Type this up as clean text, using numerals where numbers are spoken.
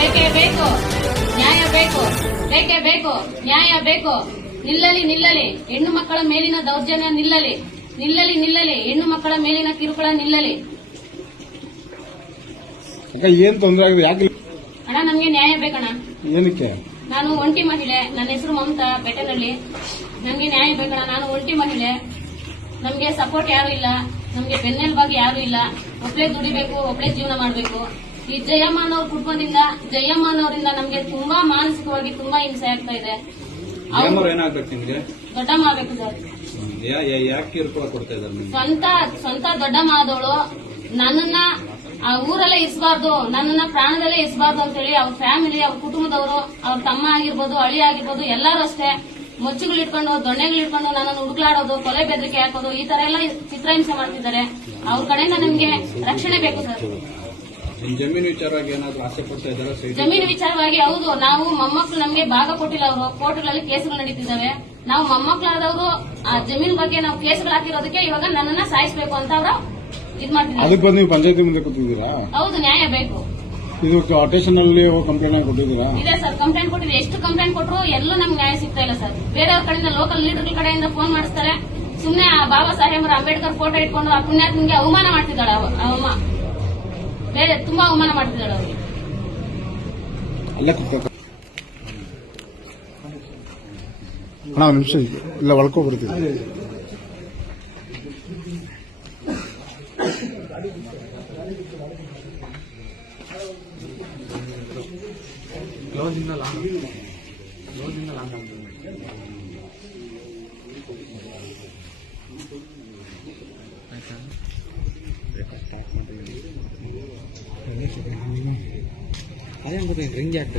ಬೇಕೇ ಬೇಕು, ನ್ಯಾಯ ಬೇಕು, ಬೇಕೇ ಬೇಕು, ನ್ಯಾಯ ಬೇಕು. ನಿಲ್ಲಲಿ ನಿಲ್ಲಲಿ ಹೆಣ್ಣು ಮಕ್ಕಳ ಮೇಲಿನ ದೌರ್ಜನ್ಯ ನಿಲ್ಲಲಿ, ನಿಲ್ಲಲಿ ನಿಲ್ಲಲಿ ಹೆಣ್ಣು ಮಕ್ಕಳ ಮೇಲಿನ ಕಿರುಕುಳ ನಿಲ್ಲಲಿ. ಏನ್ ತೊಂದರೆ ಆಗಿದೆ? ಯಾಕೆ ಅಣ್ಣ ನಮ್ಗೆ ನ್ಯಾಯ ಬೇಕಣ್ಣ. ಏನಕ್ಕೆ? ನಾನು ಒಂಟಿ ಮಹಿಳೆ, ನನ್ನ ಹೆಸರು ಮಮತಾ, ಬೆಟ್ಟನಹಳ್ಳಿ. ನಮ್ಗೆ ನ್ಯಾಯ ಬೇಕಣ್ಣ. ನಾನು ಒಂಟಿ ಮಹಿಳೆ, ನಮ್ಗೆ ಸಪೋರ್ಟ್ ಯಾರು ಇಲ್ಲ, ನಮ್ಗೆ ಬೆನ್ನೆಲುಬಾಗಿ ಯಾರು ಇಲ್ಲ. ಒಬ್ಳೆ ದುಡಿಬೇಕು, ಒಬ್ಳೆ ಜೀವನ ಮಾಡಬೇಕು. ಈ ಜಯಮ್ಮನವ್ರ ಕುಟುಂಬದಿಂದ, ಜಯಮ್ಮನವರಿಂದ ನಮ್ಗೆ ತುಂಬಾ ಮಾನಸಿಕವಾಗಿ ತುಂಬಾ ಹಿಂಸೆ ಆಗ್ತಾ ಇದೆ. ಏನಾಗ್ಬೇಕು ನಿಮ್ಗೆ? ದೊಡ್ಡಮ್ಮ ಆಗ್ಬೇಕು ಸರ್. ಯಾಕೆ ಕಿರುಕುಳ ಕೊಡ್ತಾ ಇದ್ದಾರೆ? ಸ್ವಂತ ದೊಡ್ಡಮ್ಮ ಆದವಳು ನನ್ನನ್ನ ಆ ಊರಲ್ಲೇ ಇರಿಸಬಾರ್ದು, ನನ್ನನ್ನ ಪ್ರಾಣದಲ್ಲೇ ಇರಿಸಬಾರ್ದು ಅಂತ ಹೇಳಿ ಅವ್ರ ಫ್ಯಾಮಿಲಿ, ಅವ್ರ ಕುಟುಂಬದವರು, ಅವ್ರ ತಮ್ಮ ಆಗಿರ್ಬೋದು, ಅಳಿ ಆಗಿರ್ಬೋದು, ಎಲ್ಲರೂ ಅಷ್ಟೇ ಮೊಚ್ಚುಗಳು ಇಟ್ಕೊಂಡು, ದೊಣ್ಣೆಗಳು ಇಟ್ಕೊಂಡು ನನ್ನನ್ನು ಹುಡುಕ್ಲಾಡೋದು, ಕೊಲೆ ಬೆದರಿಕೆ ಹಾಕೋದು, ಈ ತರ ಎಲ್ಲ ಚಿತ್ರಹಿಂಸೆ ಮಾಡ್ತಿದ್ದಾರೆ. ಅವ್ರ ಕಡೆಯಿಂದ ನಮ್ಗೆ ರಕ್ಷಣೆ ಬೇಕು ಸರ್. ಜಮೀನು ವಿಚಾರವಾಗಿ ಏನಾದ್ರು ಆಸೆ ಪಡ್ತಾ ಇದ್ದಾರೆ? ಜಮೀನು ವಿಚಾರವಾಗಿ ಹೌದು. ನಾವು ಮೊಮ್ಮಕ್ಕಳು ನಮ್ಗೆ ಭಾಗ ಕೊಟ್ಟಿಲ್ಲ. ಅವರು ಕೋರ್ಟ್ಗಳಲ್ಲಿ ಕೇಸುಗಳು ನಡೀತಿದ್ದಾವೆ. ನಾವು ಮೊಮ್ಮಕ್ಕಳಾದವರು ಆ ಜಮೀನ್ ಬಗ್ಗೆ ನಾವು ಕೇಸುಗಳು ಹಾಕಿರೋದಕ್ಕೆ ಇವಾಗ ನನ್ನನ್ನ ಸಾಯಿಸಬೇಕು ಅಂತ ಅವರು ಇದ್ ಮಾಡ್ತಿದ್ದಾರೆ. ಅದಕ್ಕೆ ಬಂದು ನೀವು ಪಂಚಾಯತಿ ಮುಂದೆ ಕೂತಿದ್ದೀರಾ? ಹೌದು, ನ್ಯಾಯ ಬೇಕು. ಇದು ಸ್ಟೇಷನ್ ಅಲ್ಲಿ ಕಂಪ್ಲೇಂಟ್ ಕೊಟ್ಟಿದ್ದೀರಾ? ಇದೆ ಸರ್, ಕಂಪ್ಲೇಂಟ್ ಕೊಟ್ಟಿದೆ. ಎಷ್ಟು ಕಂಪ್ಲೇಂಟ್ ಕೊಟ್ಟರು ಎಲ್ಲೂ ನಮ್ಗೆ ನ್ಯಾಯ ಸಿಗ್ತಾ ಇಲ್ಲ ಸರ್. ಬೇರೆಯವ್ರ ಕಡೆಯಿಂದ, ಲೋಕಲ್ ಲೀಡರ್ಗಳ ಕಡೆಯಿಂದ ಫೋನ್ ಮಾಡಿಸ್ತಾರೆ. ಸುಮ್ನೆ ಆ ಬಾಬಾ ಸಾಹೇಬ್ರ ಅಂಬೇಡ್ಕರ್ ಫೋಟೋ ಇಟ್ಕೊಂಡು ಆ ಪುಣ್ಯಾತ್ಮನಿಗೆ ಅವಮಾನ ಮಾಡ್ತಿದ್ದಾಳೆ. ಬೇರೆ ತುಂಬಾ ಅವಮಾನ ಮಾಡ್ತಿದ್ದಾಳೆ ಅವ್ರಿಗೆ. ಅಲ್ಲೇ ಕೂತ್ಕೊ ಅಣ್ಣ, ಒಂದು ನಿಮಿಷ ಇಲ್ಲ, ಒಳ್ಕೊಬಿಡ್ತೀವಿ. ಅದೇ ರಿಂಗ್